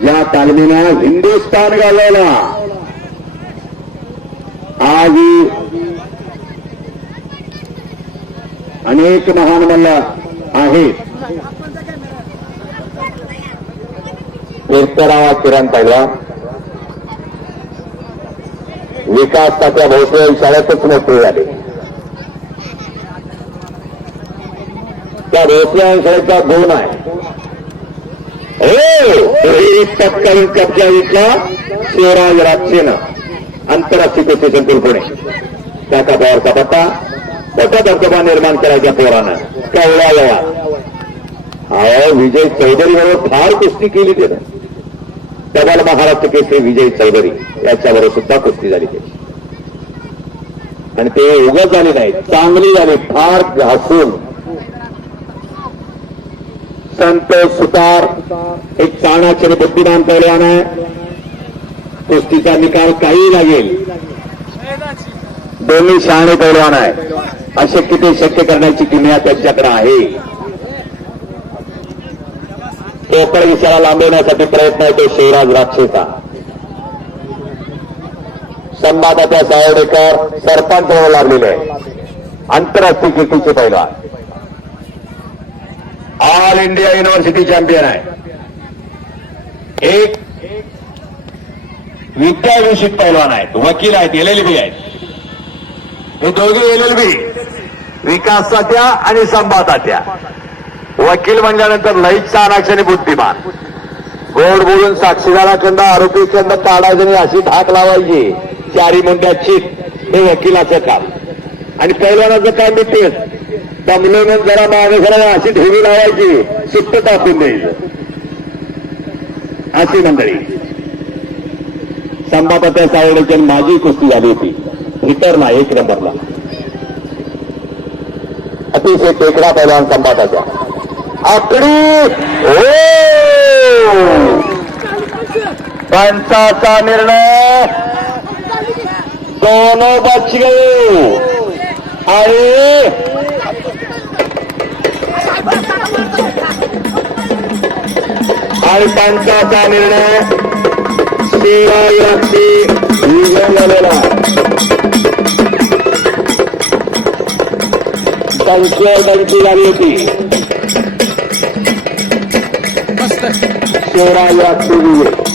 ज्या तालमीनं हिंदुस्थान गाजवला, आज अनेक महान मल्ल आहेत. कीर्तनावा किरण पहिला विकास तात्या भोसले शाळेतच मोठे झाले. त्या भोसले शाळेचा गुण आहे. तत्कालीन कब्जा घेतला शिवराज राक्षेनं आंतरराष्ट्रीय कुस्ती संकुल पुणे. त्याचा पवारचा पत्ता मोठा धबधबा निर्माण करायच्या पोरानं कवळा यावा. विजय चौधरी बरोबर फार कुस्ती केली त्यानं. डबल महाराष्ट्र केसरी विजय चौधरी याच्याबरोबर सुद्धा कुस्ती झाली त्याची. आणि ते उगाच झाली नाही, चांगली झाली, फार घासून. संतोष सुतार एक चाणाक्षर बुद्धिमान पैलवान आहे. कुस्तीचा निकाल काही लागेल. दोन्ही शहाणे पैलवान आहे. अशक्य ते शक्य करण्याची किमया त्यांच्याकडे आहे. पोकळ विषयाला लांबवण्यासाठी प्रयत्न होतो शिवराज राक्षेचा. संवादाच्या सावडेकर सरपंच होऊ लागलेले आंतरराष्ट्रीय कीर्तीचे पैलवान. ऑल इंडिया युनिव्हर्सिटी चॅम्पियन आहे. एक विद्याभूषित पैलवान आहेत, वकील आहेत, LLB आहेत. हे दोघे LLB, विकास तात्या आणि संभात तात्या. वकील म्हणल्यानंतर लईच चाणाक्ष आणि बुद्धिमान. गोड बोलून साक्षीदाराखंड आरोपीखंड काढायचं आणि अशी धाक लावायची चारी मुंड्यात चित. हे वकिलाचं काम. आणि पैलवानाचं काम मी तेच दमलो म्हणून जरा मागे जरा अशी ठेवी लावायची, सुट्ट टाकून द्यायचं. अशी मंडळी. संभातात्या सावडेची माझी कुस्ती झाली होती हिटरला 1 नंबरला. अतिशय टेकडा पैलवान संभाताच्या आकडी. पंचाचा निर्णय. दोनों बच गए. आणि पंचाचा निर्णय शिवराज विजय झालेला. डंकी झाली होती. शिवराज विजय.